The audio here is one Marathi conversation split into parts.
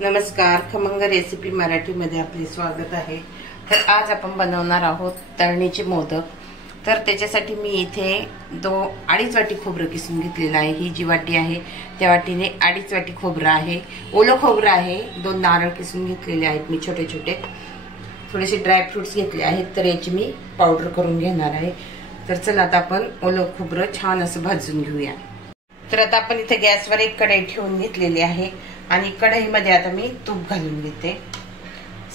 नमस्कार, खमंग रेसिपी मराठीमध्ये आपले स्वागत आहे। तर आज आपण बनवणार आहोत तळणीचे मोदक। तर त्याच्यासाठी मी इथे 2.5 वाटी खोबरं किसून घेतलेलं आहे। ही जी वाटी आहे त्या वाटीने 2.5 वाटी खोबरं आहे। ओलं खोबरं आहे। 2 नारळ किसून घेतलेले आहेत मी छोटे छोटे। थोडेसे ड्राय फ्रुट्स घेतले आहेत, तर याची मी पावडर करून घेणार आहे। तर चला आता आपण ओलं खोबरं छान असं भाजून घेऊया। तर आता आपण इथे गॅसवर एक कढई ठेवून घेतलेली आहे आणि कढईमध्ये आता मी तूप घालून घेते।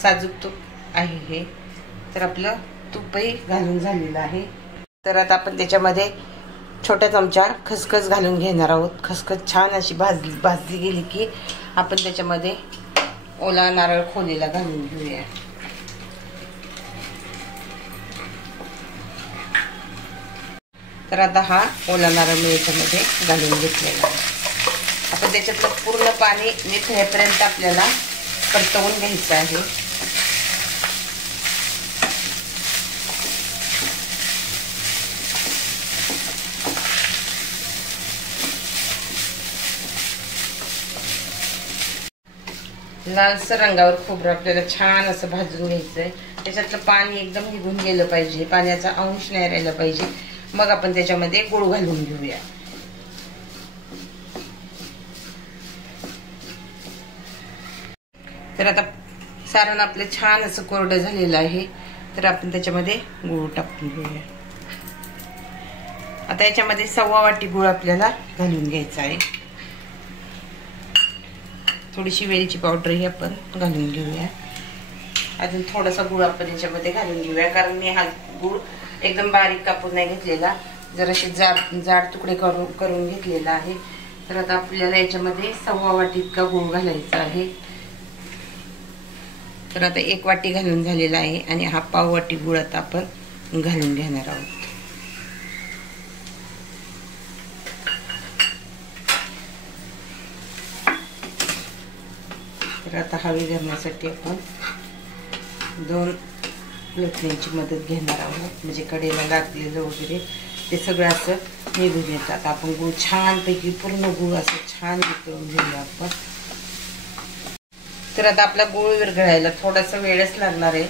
साजूक तूप आहे हे। तर आपलं तूपही घालून झालेलं आहे। तर आता आपण त्याच्यामध्ये छोटा चमचा खसखस घालून घेणार आहोत। खसखस छान अशी भाजली गेली की आपण त्याच्यामध्ये ओला नारळ खोलेला घालून घेऊया। तर आता हा ओला नारळ मी याच्यामध्ये घालून घेतलेला आहे। आपण त्याच्यातलं पूर्ण पाणी निथळेपर्यंत आपल्याला परतवून घ्यायचं आहे। लालसर रंगावर खोबरं आपल्याला छान असं भाजून घ्यायचंय। त्याच्यातलं पाणी एकदम निघून गेलं पाहिजे, पाण्याचा अंश नाही राहिला पाहिजे। मग आपण त्याच्यामध्ये गूळ घालून घेऊया। तर आता सारण आपलं छान असं कोरडं झालेलं आहे। तर आपण त्याच्यामध्ये गूळ टाकून घेऊया। आता याच्यामध्ये 1/4 वाटी गूळ आपल्याला घालून घ्यायचा आहे। थोडीशी वेलची पावडर ही आपण घालून घेऊया। अजून थोडासा गूळ आपण याच्यामध्ये घालून घेऊया, कारण मी हा गूळ एकदम बारीक कापून नाही घेतलेला, जराशी जाड तुकडे करून घेतलेला आहे। तर आता आपल्याला याच्यामध्ये 1/4 वाटी इतका गूळ घालायचा आहे। तर आता 1 वाटी घालून झालेला आहे आणि हा 1/2 वाटी गूळ आता आपण घालून घेणार आहोत। तर आता हवी करण्यासाठी आपण 2 लोटण्याची मदत घेणार आहोत, म्हणजे कडेला लागलेलं वगैरे ते सगळं असं निघून येतात। आपण गूळ छानपैकी पूर्ण गूळ असं छान वितळून घेऊया आपण। तर आता आपला गूळ विरघळायला थोडासा वेळच लागणार आहे।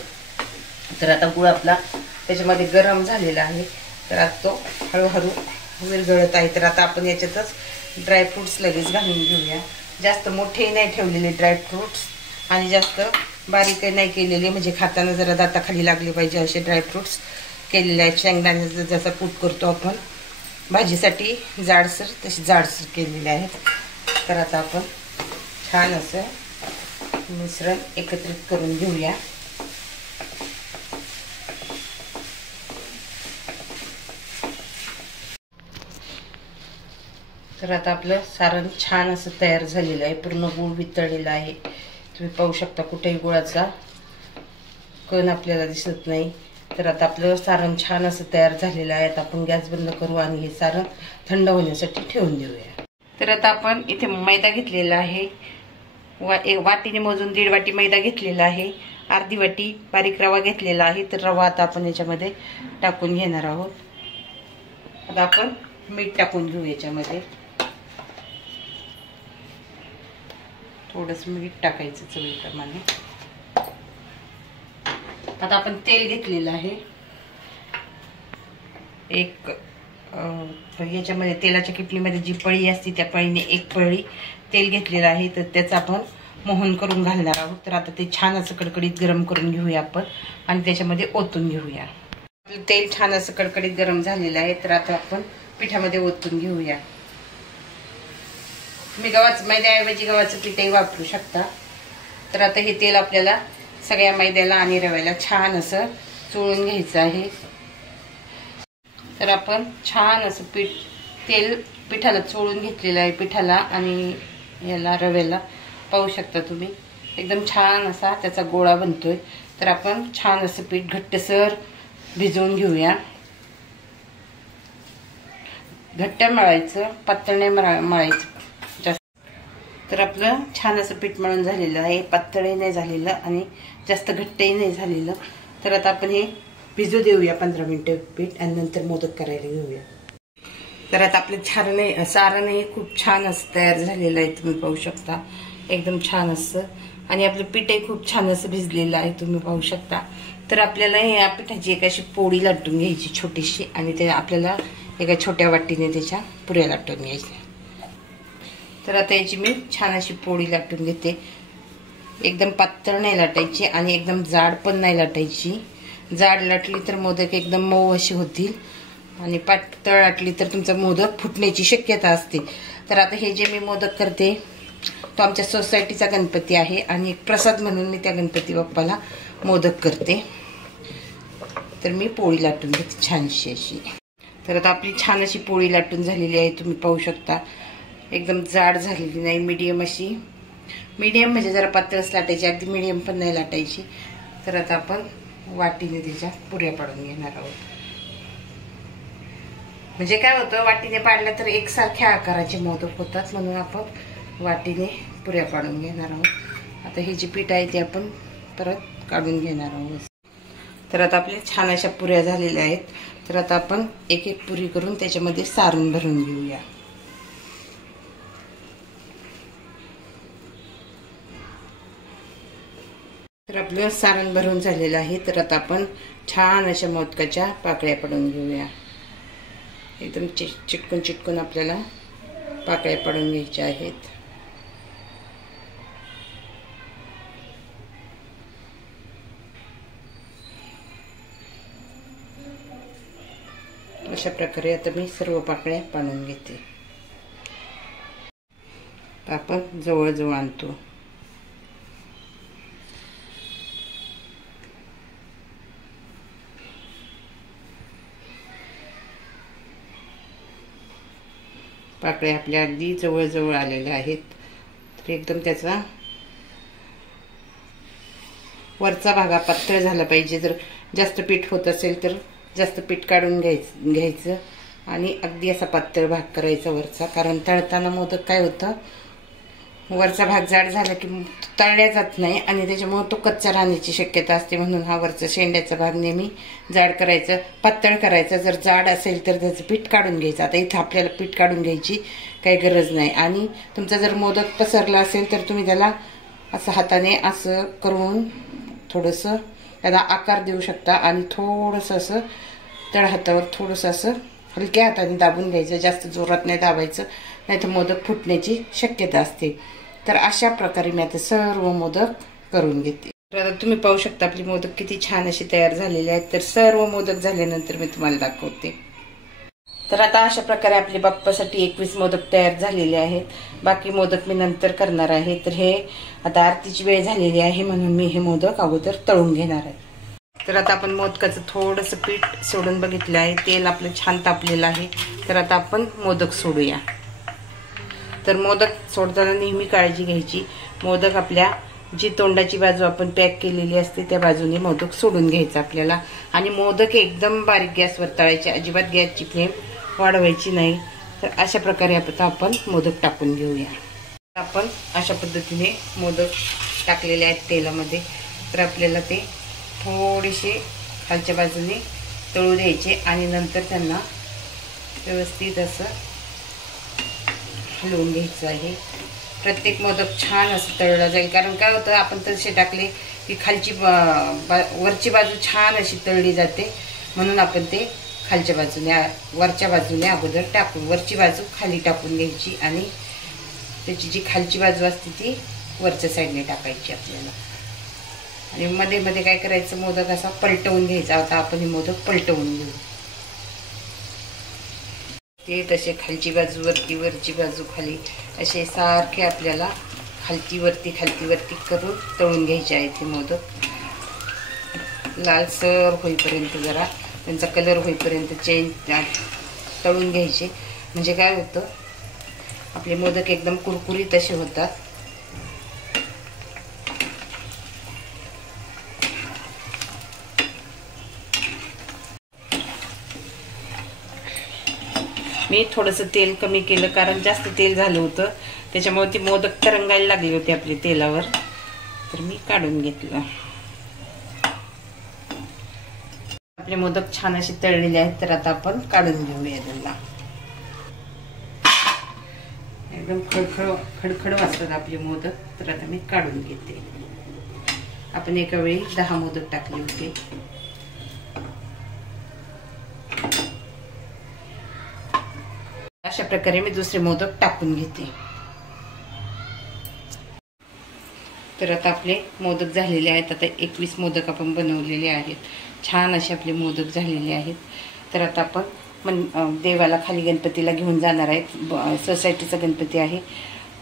तर आता गूळ आपला त्याच्यामध्ये गरम झालेला आहे। तर आता तो हळूहळू विरघळत आहे। तर आता आपण याच्यातच ड्रायफ्रुट्स लगेच घालून घेऊया। जास्त मोठे नाही ठेवलेले ड्रायफ्रुट्स आणि जास्त बारीक नाही केलेले, म्हणजे खाताना जरा दाताखाली लागले पाहिजे असे ड्रायफ्रुट्स केलेले आहेत। शेंगदाण्याचा जसा कूट करतो आपण भाजीसाठी जाडसर, तशी जाडसर केलेले आहेत। तर आता आपण छान असं मिश्रण एकत्रित करून घेऊया। तर आता आपलं सारण छान असं तयार झालेलं आहे। पूर्ण गूळ वितळलेला आहे। तुम्ही पाहू शकता कुठेही गुळाचा कण आपल्याला दिसत नाही। तर आता आपलं सारण छान असं तयार झालेलं आहे। आता आपण गॅस बंद करू आणि हे सारण थंड होण्यासाठी ठेवून देऊया। तर आता आपण इथे मैदा घेतलेला आहे। एक वाटीने मोजून 1.5 वाटी मैदा घेतलेला आहे। अर्धी वाटी बारीक रवा घेतलेला आहे। तर रवा आता आपण याच्यामध्ये टाकून घेणार आहोत। आता आपण मीठ टाकून घेऊ याच्यामध्ये। थोडंसं मीठ टाकायचं चवीप्रमाणे। आता आपण तेल घेतलेलं आहे। एक याच्यामध्ये तेलाच्या किटलीमध्ये जी पळी असते त्या पळीने 1 पळी तेल घेतलेलं आहे। तर त्याचं आपण मोहन करून घालणार आहोत। तर आता ते छान असं कडकडीत गरम करून घेऊया आपण आणि त्याच्यामध्ये ओतून घेऊया। आपलं तेल छान असं कडकडीत गरम झालेलं आहे। तर आता आपण पिठामध्ये ओतून घेऊया। तुम्ही मैद्याऐवजी गव्हाचं पीठही वापरू शकता। तर आता हे तेल आपल्याला सगळ्या मैद्याला आणि रव्याला छान असं चोळून घ्यायचं आहे। तर आपण छान असं तेल पिठाला चोळून घेतलेलं आहे। पिठाला आणि याला रव्याला पाहू शकता तुम्ही, एकदम छान असा त्याचा गोळा बनतोय। तर आपण छान असं पीठ घट्टसर भिजवून घेऊया। घट्ट मळायचं, पातळ नाही मळायचं जास्त। तर आपलं छान असं पीठ मळून झालेलं आहे। पातळही नाही झालेलं आणि जास्त घट्टही नाही झालेलं। तर आता आपण हे भिजू देऊया 15 मिनिटं पीठ आणि नंतर मोदक करायला घेऊया। तर आता आपलं सारणही खूप छान असं तयार झालेलं आहे। तुम्ही पाहू शकता एकदम छान असं. आणि आपलं पीठही खूप छान असं भिजलेलं आहे, तुम्ही पाहू शकता. तर आपल्याला या पिठाची एक अशी पोळी लाटून घ्यायची छोटीशी, आणि ते आपल्याला एका छोट्या वाटीने त्याच्या पुऱ्या लाटून घ्यायच्या. तर आता याची मी छान अशी पोळी लाटून घेते. एकदम पातळ नाही लाटायची आणि एकदम जाड पण नाही लाटायची. जाड लाटली तर मोदक एकदम मऊ अशी होतील, आणि पातळ लाटली तर तुमचा मोदक फुटण्याची शक्यता असते. तर आता हे जे मी मोदक करते तो आमच्या सोसायटीचा गणपती आहे, आणि एक प्रसाद म्हणून मी त्या गणपती बाप्पाला मोदक करते. तर मी पोळी लाटून घेते छानशी अशी. तर आता आपली छान अशी पोळी लाटून झालेली आहे, तुम्ही पाहू शकता. एकदम जाड झालेली नाही, मीडियम अशी. मीडियम म्हणजे जरा पातळच लाटायची, अगदी मीडियम पण नाही लाटायची. तर आता आपण वाटीने त्याच्या पुऱ्या पाडून घेणार आहोत. म्हणजे काय होतं, वाटीने पाडल्या तर एकसारख्या आकाराचे मोदक होतात, म्हणून आपण वाटीने पुऱ्या पाडून घेणार आहोत. आता हे जे पीठ आहे ते आपण परत काढून घेणार आहोत. तर आता आपल्या छान अशा पुऱ्या झालेल्या आहेत. तर आता आपण एक एक पुरी करून त्याच्यामध्ये सारण भरून घेऊया. तर आपलं सारण भरून झालेलं आहे. तर आता आपण छान अशा मोदकाच्या पाकळ्या पाडून घेऊया. एकदम चिटकून चिटकून आपल्याला पाकळ्या पाडून घ्यायच्या आहेत. अशा प्रकारे आता मी सर्व पाकळ्या पाडून घेते. आपण जवळ आणतो. पाकळ्या आपल्या अगदी जवळ आलेल्या आहेत. तर एकदम त्याचा वरचा भाग पातळ झाला पाहिजे. जर जास्त पीठ होत असेल तर जास्त पीठ काढून घ्यायचं आणि अगदी असा पातळ भाग करायचा वरचा. कारण तळताना मोदक काय होतं, वरचा भाग जाड झाला की तळल्या जात नाही, आणि त्याच्यामुळे तो कच्चा राहण्याची शक्यता असते. म्हणून हा वरचा शेंड्याचा भाग नेहमी जाड करायचा, पातळ करायचा. जर जाड असेल तर त्याचं पीठ काढून घ्यायचं. आता इथं आपल्याला पीठ काढून घ्यायची काही गरज नाही. आणि तुमचा जर मोदक पसरला असेल तर तुम्ही त्याला असं हाताने असं करून थोडंसं त्याला आकार देऊ शकता, आणि थोडंसं असं तळहातावर थोडंसं असं हलक्या हाताने दाबून घ्यायचं. जास्त जोरात नाही दाबायचं, नाही तर मोदक फुटण्याची शक्यता असते. तर अशा प्रकारे मी आता सर्व मोदक करून घेते. तर आता तुम्ही पाहू शकता आपली मोदक किती छान अशी तयार झालेले आहेत. तर सर्व मोदक झाल्यानंतर मी तुम्हाला दाखवते. तर आता अशा प्रकारे आपले बाप्पासाठी 21 मोदक तयार झालेले आहेत. बाकी मोदक मी नंतर करणार आहे. तर हे आता आरतीची वेळ झालेली आहे, म्हणून मी हे मोदक अगोदर तळून घेणार आहे. तर आता आपण मोदकाचं थोडंसं पीठ सोडून बघितलं आहे. तेल आपलं छान तापलेलं आहे. तर आता आपण मोदक सोडूया. तर मोदक सोडताना नेहमी काळजी घ्यायची. मोदक आपल्या जी तोंडाची बाजू आपण पॅक केलेली असते त्या बाजूने मोदक सोडून घ्यायचा आपल्याला. आणि मोदक एकदम बारीक गॅसवर तळायचे, अजिबात गॅसची फ्लेम वाढवायची नाही. तर अशा प्रकारे आता आपण मोदक टाकून घेऊया. आपण अशा पद्धतीने मोदक टाकलेले आहेत तेलामध्ये. तर आपल्याला ते थोडेसे खालच्या बाजूने तळू द्यायचे, आणि नंतर त्यांना व्यवस्थित असं हलवून घ्यायचं आहे. प्रत्येक मोदक छान असं तळला जाईल. कारण काय होतं, आपण तसे टाकले की खालची वरची बाजू छान अशी तळली जाते, म्हणून आपण ते खालच्या बाजूने वरच्या बाजूने अगोदर टाकून वरची बाजू खाली टाकून घ्यायची, आणि त्याची जी खालची बाजू असते ती वरच्या साईडने टाकायची आपल्याला. आणि मध्ये मध्ये काय करायचं, मोदक असा पलटवून घ्यायचा. आता आपण हे मोदक पलटवून घेऊ. ते तसे खालची बाजू वरती, वरची बाजू खाली, असे सारखे आपल्याला खालती वरती करून तळून घ्यायचे आहेत हे मोदक. लालसर होईपर्यंत, जरा त्यांचा कलर होईपर्यंत चेंज तळून घ्यायचे. म्हणजे काय होतं, आपले मोदक एकदम कुरकुरीत असे होतात. मी थोडंसं तेल कमी केलं, कारण जास्त तेल झालं होतं, त्याच्यामुळे ती मोदक तरंगायला लागले होते आपले तेलावर. तर मी काढून घेतलं. आपले मोदक छान असे तळलेले आहेत. तर आता आपण काढून घेऊया त्यांना. एकदम खडखड वाजतात आपले मोदक. तर आता मी काढून घेते. आपण एका वेळी 10 मोदक टाकले होते. अशा प्रकारे मी दुसरे मोदक टाकून घेते. तर आता आपले मोदक झालेले आहेत. आता 21 मोदक आपण बनवलेले आहेत. छान असे आपले मोदक झालेले आहेत. तर आता आपण देवाला खाली गणपतीला घेऊन जाणार आहेत. सोसायटीचा गणपती आहे.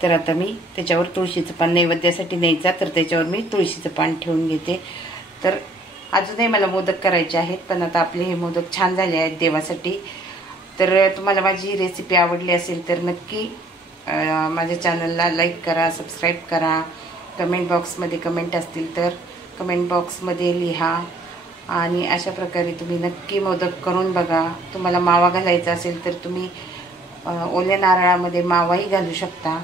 तर आता मी त्याच्यावर तुळशीचं पान नैवेद्यासाठी न्यायचा, तर त्याच्यावर मी तुळशीचं पान ठेवून घेते. तर अजूनही मला मोदक करायचे आहेत, पण आता आपले हे मोदक छान झाले आहेत देवासाठी. तर तुम्हाला माझी रेसिपी आवडली असेल तर नक्की माझ्या चॅनलला लाईक करा, सबस्क्राईब करा. कमेंट बॉक्समध्ये कमेंट असतील तर कमेंट बॉक्समध्ये लिहा. आणि अशा प्रकारे तुम्ही नक्की मोदक करून बघा. तुम्हाला मावा घालायचा असेल तर तुम्ही ओल्या नारळामध्ये मावाही घालू शकता.